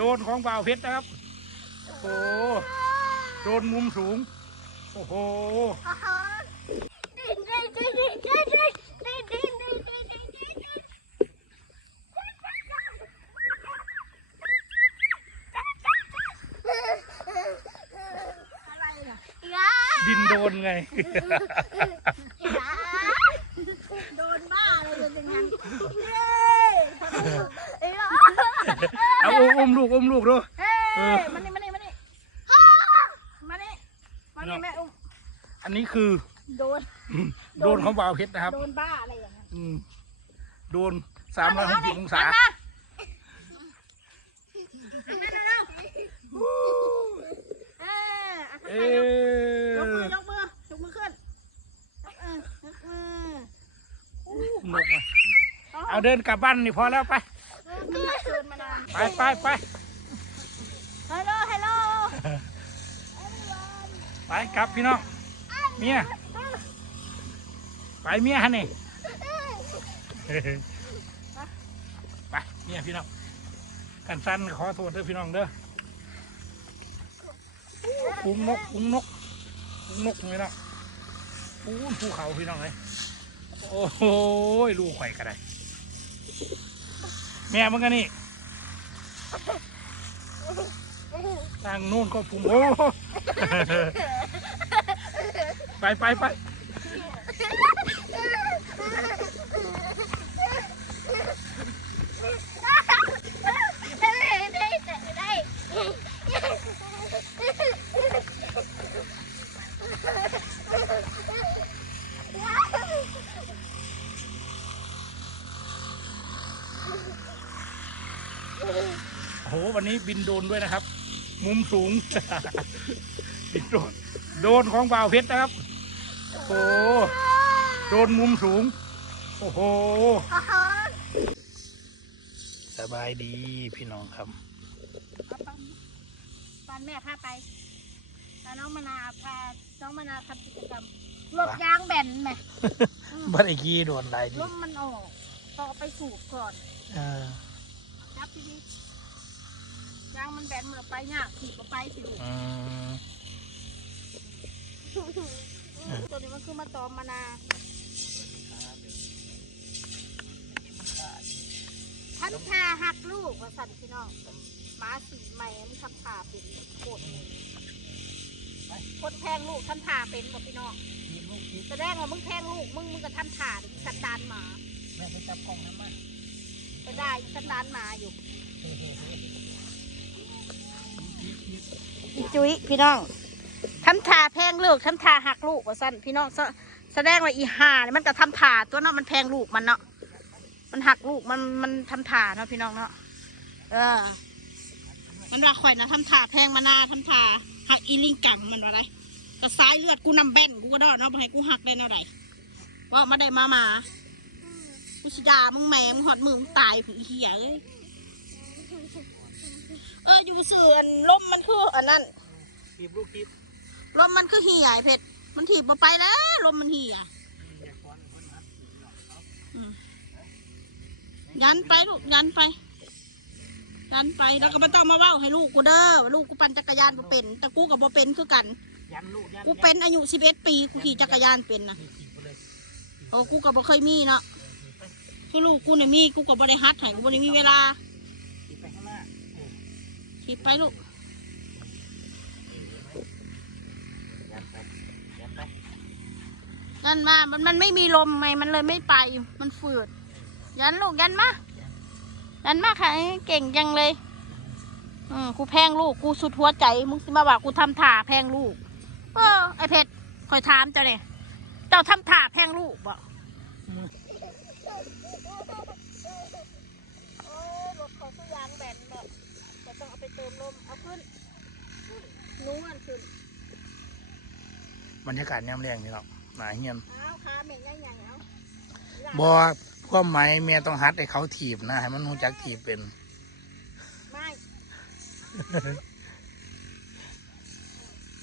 โดนของบ่าวเพชรนะครับ โอ้โหโดนมุมสูง โอ้โห ดินโดนไง โดนบ้าเลยเป็นยัง เอาอุ้มอุ้มลูกอุ้มลูกดูเฮ้เออยมานี่มานี่มานี่มานี่มานี่แม่อุ้มอันนี้คือ โดน โดนของบ่าวเพชรนะครับ โดนบ้าอะไรอย่างเงี้ยอืมโดนสามร้อยหกสิบองศาเอออะเอยกมือยกมือยกมือขึ้นยกมือยกมือนกอะเอาเดินกลับบ้านนี่พอแล้วไปเกินมานาน ไปไปไปฮัลโหลฮัลโหลไปกลับพี่น้องเมียไปเมียฮะนี่ไปเมียพี่น้องกันสั้นขอโทษเด้อพี่น้องเด้อปุ้งนกปุ้งนกปุ้งนกนี่เนาะปูนภูเขาพี่น้องเลยโอ้โหลูกไข่กันได้แม่มันกันนี่ ทางนู้นก็ปุ้งโอ้ ไปไปไป โอ้โห วั นนี้บินโดรนด้วยนะครับ มุมสูงบินโดรนโดรนของบ่าวเพชรนะครับ โอ้โหโดรนมุมสูง โอ้โห สบายดีพี่น้องครับปันแม่พาไปพาน้องมนาพาน้องมนาทำกิจกรรมรถยางแบนแหม่บัดไอ้กี้โดนอะไรดิลมมันออกต่อไปสูบก่อน เออจับดีๆ ยางมันแบนเมื่อไปยากถีบก็ไปสิลูกอืมตัวนี้มันคือมาตอมมานาวท่านชาหักลูกว่าสั่นพี่น้องหมาสีใหม่มันทำผ่าเป็นโคตรเลยคนแทงลูกทำผ่าเป็นบอกพี่น้องแสดงว่ามึงแทงลูกมึงมึงก็ทำผ่าดิสันดานหมาแม่ไปจับกล้องน้ำมาไปได้สันดานหมาอยู่ จุ้ยพี่น้องทำผ่าแพงลูกทำผ่าหักลูกว่าสั่นพี่น้องแสแสดงว่าอีห่าเนี่ยมันก็ทำผ่าตัวเนาะมันแพงลูกมันเนาะมันหักลูกมันมันทำผ่าเนาะพี่น้องเนาะเออ มันว่าข่อยนะทำผ่าแพงมานาทำผ่าหักอีลิงกังมันว่าไรกระซ้ายเลือดกูนำแบนกูก็ได้เนาะให้กูหักได้เนาะไรว่ามาได้มามากูสิดามึงแหมมึงหอดมือมึงตายผุ้เหี้ยเลย เอออยู่เสือนลมมันคืออันนั้นทีบลูกทีบลมมันคือเหี่ยไอ้เพชรมันถีบมาไปแล้วลมมันเหี่ยอืมยันไปลูกยันไป ยันไปแล้วก็ไม่ต้องมาเว้าให้ลูกกูเด้อว่าลูกกูปั่นจักรยานบ่เป็น แต่กูกับบ่เป็นคือกัน ยันลูกยันกูเป็นอายุสิบเอ็ดปีกูขี่จักรยานเป็นนะโอ้กูกับบ่เคยมีเนาะคือลูกกูเนี่ยมีกูกับบ่ได้ฮัดให้กูบ่ได้มีเวลา ทีบไปข้างหน้า ขี่ไปลูกยันไปยันมา มันมันไม่มีลมไงมันเลยไม่ไป มันฝืด ยันลูกยันมา ยันมาค่ะ เก่งจังเลย อืมกูแพงลูก กูสุดหัวใจ มึงมาว่ากูทำถ่าแพงลูก เออ ไอเพชรคอยถามเจ้าเนี่ยเจ้าทำถ่าแพงลูกบ่โอ้รถของตัวยางแบนบบจะ ต้องเอาไปเติมลมเอาขึ้นนู้นขึ้นบรรยากาศยามแรงนี่เนาะหนาเฮียนเอาขาเหม็นใหญ่ๆเอาบอความหมายเมียต้องฮัดให้เขาถีบนะให้มันรู้จักถีบเป็นไม่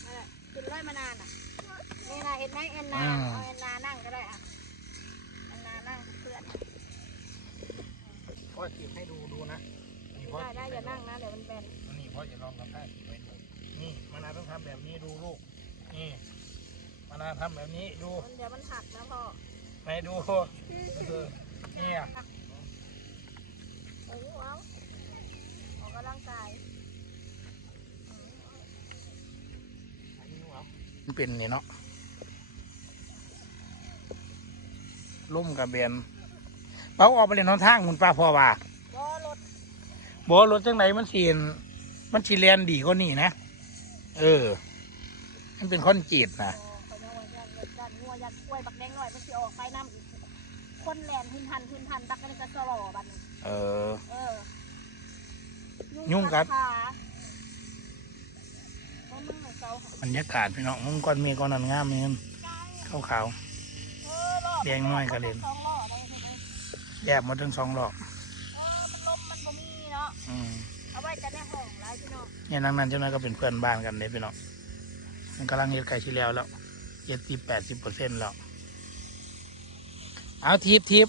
นั่นแหละกินร้อยมานานอะนี่นะเห็นไหมแอนนาเอาแอนนานั่งก็ได้อะแอนนานั่งเป็นเพื่อนพ่อจีบให้ดูดูนะนี่พ่อ ได้จีบได้อย่าให้นั่งนะเดี๋ยวมันแบนนี่พ่อจะลองทำท่าจีบให้ดูนี่มานาต้องทำแบบนี้ดูลูก นี่มานาทำแบบนี้ดูมันเดี๋ยวมันหักนะพ่อไหนดูเออเนี่ยโอ้โหเอาออกกำลังกายมันเป็นนี่เนาะล่มกับเบนเป้าออกไปเล่นนอนทางคุณป้าพ่อว่าก็รถ บอกรถจังไหนมันสีนมันชีเรียนดีกว่านี่นะ เออ มันเป็นคอนจีดนะโอ้เขาเนี่ยว่ายันงัวยันกล้วยบักแดงหน่อยมันสิออกไปน้ำคนแลนทุนทันทุนทันบักกันก็สลอบันเออ เออ ยุ่งครับบรรยากาศพี่น้องมึงก่อนเมียก่อนนันงามเมียนขาวขาวเออรอบแดงน้อยก็เลนสองรอบเลยๆแยกหมาทั้งสองรอบเออมันลมมันบ่มี เนาะอืมเอาไว้จะในห้องไรพี่น้องเนี่ยนั่งนั้นเจ้าน้อยก็เป็นเพื่อนบ้านกันเลยพี่น้องมันกำลังเฮ็ดไก่ที่แล้วแล้วเจ็ดสิบแปดสิบเปอร์เซ็นต์แล้วเอาทิปทิป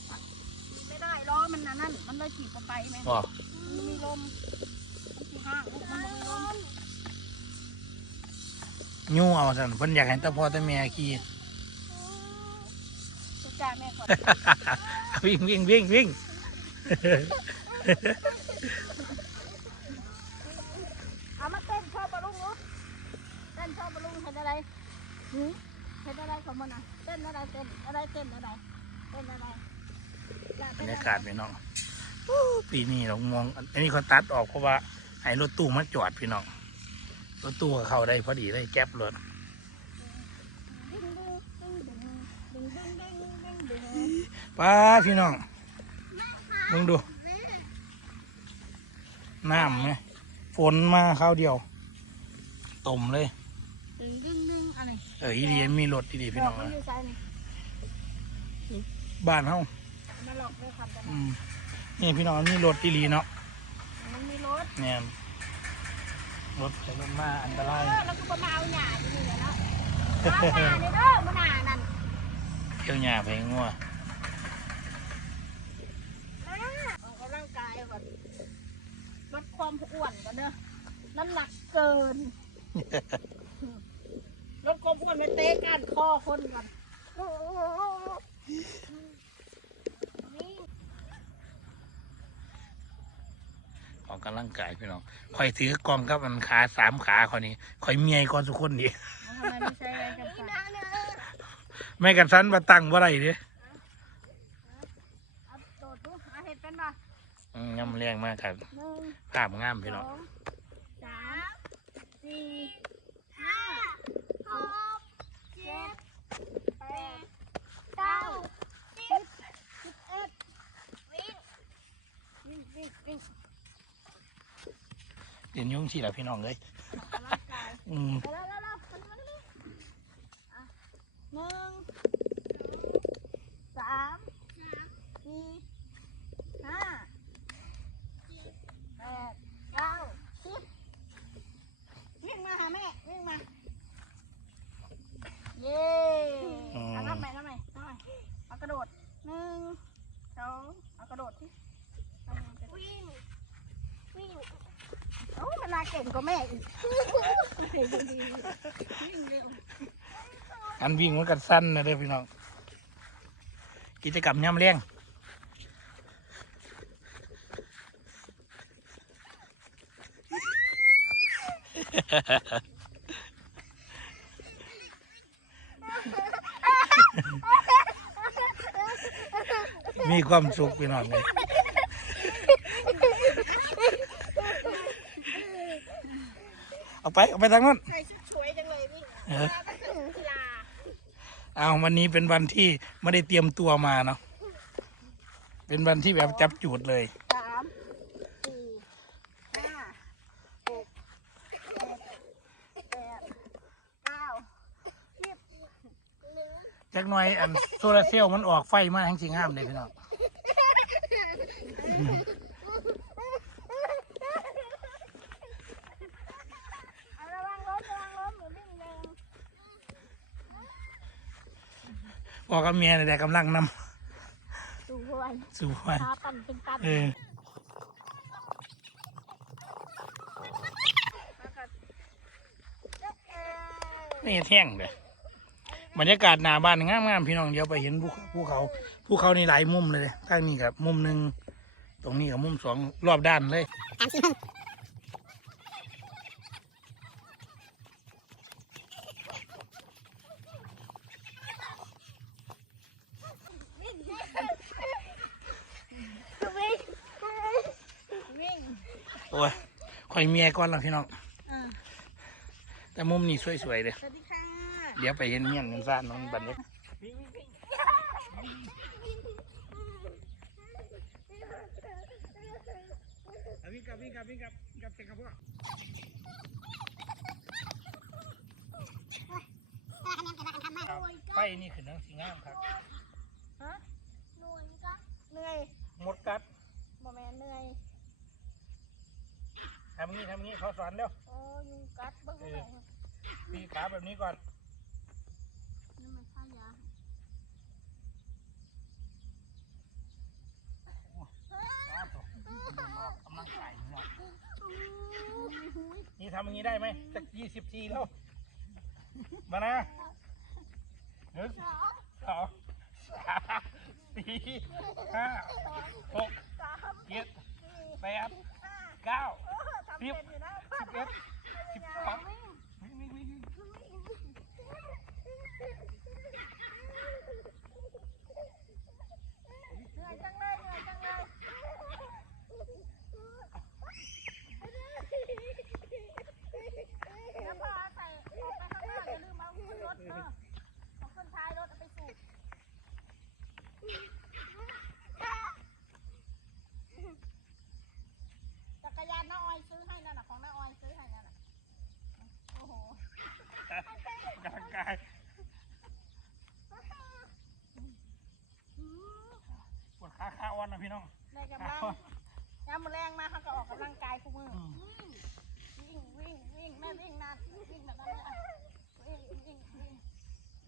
ไม่ได้ล้อมันน่ะนั่นมันเลยขีบออกไปไหมบอกมันมีลมมันสิห้างลูกมันบ่มีลมยู่เอาสันเพิ่นอยากให้ตาพ่อตาแม่ขี่สุจ้าแม่ก่อนวิ่งวิ่งวิ่งวิ่ง เอามาเต้นชอบบอลลูนลูกเต้นชอบบอลลูงเห็นอะไรหือเห็นอะไรของมันอะเต้นอะไรเต้นอะไรเต้นอะไรเต้นอะไรบรรยากาศพี่น้องปีนี้เรามอง อันนี้เขาตัดออกเพราะว่าให้รถตู้มาจอดพี่น้อง รถตู้เข้าได้พอดีเลยแก๊บรถป้าพี่น้องลองดู น้ำไหมฝนมาข้าวเดียวต้มเลยดึงดึงดึงอะไรเอออีดีมีรถอีดีพี่น้องมันนะอยู่ใจนี่บ้านเฮามาหลอกเลยครับแต่อืมนี่พี่น้องมีรถอีดีเนาะมันมีรถเนี่ยรถไปรถมาอันตรายเออแล้วก็มาเอาหยาที่นี่เนาะเอาหยานี่เด้อมาหนานั่นเที่ยวหญ้าไปงัวออกกำลังกายก่อน ลดความอ้วนก่อนเด้อน้ำหนักเกิน ลดความอ้วนไปเตะก้านคอคนก่อนออกกำลังกายพี่น้องคอยถือกล้องกับมันขาสามขาคนนี้คอยเมียก่อนทุกคนดิทำไมไม่ใช่แรงกันสั่นไม่กันสันมาตั้งบ่ได้เดิ เอาโดดดูเอาเห็ดเป็นป่ะ งามแรงมากครับหนึ่งภาพงามพี่สน้ององสามสี่ห้าหกเจ็ดแปดเก้าสิบสิบเอ็ดวิ่งวิ่งวิ่งวิ่งเดี๋ยวยุ่งสิละพี่น้องเลยอืม แล้วแล้วแล้วมันมันนี่อะหนึ่งสามสี่ห้าแปดเก้าสิบวิ่งมาหาแม่วิ่งมา เย้เอาทำใหม่ทำใหม่ทำใหม่เอากระโดดหนึ่งสองเอากระโดดที่วิ่งวิ่งโอ้มันนาเก่ งกว่าแม่อีกอันวิ่งมันกันสั้นนะเด้อพี่น้อง กิจกรรมย่ำเลี้ยงมีความสุขพี่น้องเลยเอา ไปเอาไปทางนั้นใส่ชุดสวยจังเลยวิ่งเออมาถึงกีฬาเอาวันนี้เป็นวันที่ไม่ได้เตรียมตัวมาเนาะเป็นวันที่แบบจับจูดเลย สามสี่ห้าหกเจ็ดแปดเก้าสิบหนึ่งจักหน่อยอันโซลาร์เซลล์มันออกไฟมาทั้งสิงห้ามเลยพี่น้อง พ่อกับเมียนี่ไกำลังนสูำสูบไปขาปั่นเป็นตับเออนี่แท่งเลยบรรยากาศหน้าบ้านงามๆพี่น้องเดียวไปเห็นภูภูเขาภูเขานี่หลายมุมเลยเด้ทางนี้กับมุมหนึ่งตรงนี้กับมุมสองรอบด้านเลย ตามที่เพิ่ง อ้ยคอยเมียก่อนละพี่น้อง อ่าแต่มุมนี้สวยๆเลยสวัสดีค่ะเดี๋ยวไปเห็นเมียนกันซ่านนนบันเล็กวิ่งกับวิ่งกับวิ่งกับกับเต็งกับพวกไฟนี่คือนังสีงามครับ ฮะเหนื่อย หมดกัด บ่แม่นเหนื่อย ทำงี้ทำงี้เขาสอนเร็วโอ้ยุงกัดเบิ่งเอเลอตีขาแบบนี้ก่อนนี่มันข้ายากำลังกายเนาะนี่ทำอย่างนี้ได้ไหมสักยี่สิบทีแล้ว มานะหนึ่งสองสามสี่ห้าหกเจ็ดแปดเก้า สิบสิบเอ็ดสิบสองวิ่งวิ่งวิ่งเหนื่อยจังเลยเหนื่อยจังเลยแล้วพอใส่ออกไปข้างหน้าอย่าลืมเอาขึ้นรถเนาะเอาขึ้นท้ายรถเอาไปสูบจักรยานน้าออยซื้อให้นั่นน่ะของน้าออยซื้อให้นั่นน่ะโอ้โห กางกายปวดขาขาอ่อนนะพี่น้องได้กำลังยามมือแรงมาเขาก็ออกกำลังกายคู่มืออืมวิ่งวิ่งวิ่งแม่วิ่งนานวิ่งแบบนั้นเลยอะวิ่งวิ่งวิ่ง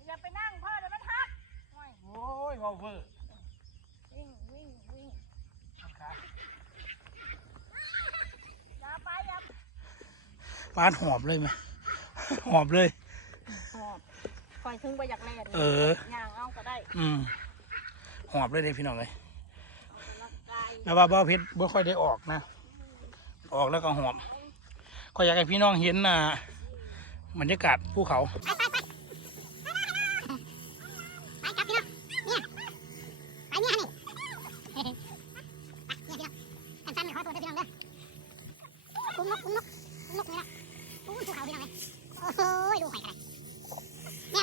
อย่าไปนั่งพ่อเดี๋ยวมันทักโอ้ยโอ้ยวอลเวอร์วิ่งวิ่งวิ่งขาอย่าไปอย่า ปาดหอบเลยไหม หอบเลยหอบค อยถึงไปอยากแล่นเออ ย่างเอาก็ได้อืมหอบเลยเด้พี่น้องเลยออกกำลังกายแล้วว่าบ่าวเพชรบ่ค่อยได้ออกนะ ออกแล้วก็หอบก็อยากให้พี่น้องเห็นน่ะบรรยากาศภูเขา ไปกลับพี่น้องเนี่ยไปเนี่ยนี่เนี่ยพี่น้องสั้นๆขอตัวด้วยพี่น้องเด้อคุ้มนกคุ้มนกคุ้มนกนี่ละคุ้มภูเขาพี่น้องเลยโอ้โหดูไข่กันเลย แม่